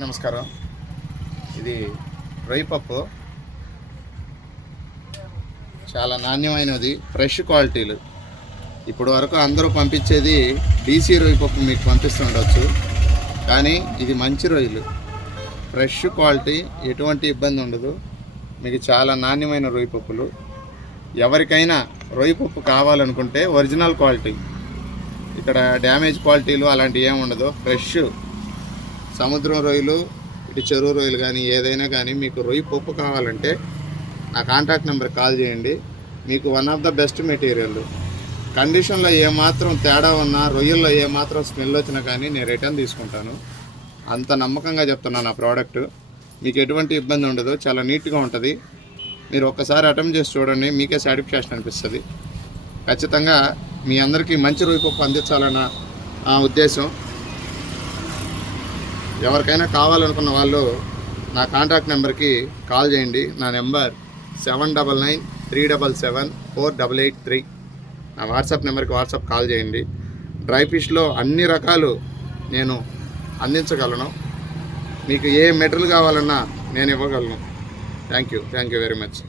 నమస్కారం. ఇది రొయ్య పప్పు చాలా నాణ్యమైనది, ఫ్రెష్ క్వాలిటీలు. ఇప్పుడు వరకు అందరూ పంపించేది డీసీ రొయ్య పప్పు మీకు పంపిస్తుండొచ్చు, కానీ ఇది మంచి రొయ్యలు, ఫ్రెష్ క్వాలిటీ, ఎటువంటి ఇబ్బంది ఉండదు. మీకు చాలా నాణ్యమైన రొయ్య పప్పులు. ఎవరికైనా రొయ్య పప్పు కావాలనుకుంటే ఒరిజినల్ క్వాలిటీ, ఇక్కడ డ్యామేజ్ క్వాలిటీలు అలాంటివి ఏమి ఉండదు. ఫ్రెష్ సముద్రం రొయ్యలు, ఇటు చెరువు రొయ్యలు కానీ ఏదైనా కానీ మీకు రొయ్య పప్పు కావాలంటే నా కాంటాక్ట్ నెంబర్కి కాల్ చేయండి. మీకు one of the best material. కండిషన్లో ఏమాత్రం తేడా ఉన్నా, రొయ్యల్లో ఏమాత్రం స్మెల్ వచ్చినా కానీ నేను రిటర్న్ తీసుకుంటాను. అంత నమ్మకంగా చెప్తున్నాను నా ప్రోడక్ట్. మీకు ఎటువంటి ఇబ్బంది ఉండదు, చాలా నీట్గా ఉంటుంది. మీరు ఒక్కసారి అటెంప్ట్ చేసి చూడండి, మీకే సాటిస్ఫాక్షన్ అనిపిస్తుంది. ఖచ్చితంగా మీ అందరికీ మంచి రొయ్య పప్పు అందించాలన్న ఉద్దేశం. ఎవరికైనా కావాలనుకున్న వాళ్ళు నా కాంటాక్ట్ నెంబర్కి కాల్ చేయండి. నా నెంబర్ 7993774883. నా వాట్సాప్ నెంబర్కి వాట్సాప్ కాల్ చేయండి. డ్రై ఫిష్లో అన్ని రకాలు నేను అందించగలను. మీకు ఏ మెటీరియల్ కావాలన్నా నేను ఇవ్వగలను. Thank you very much.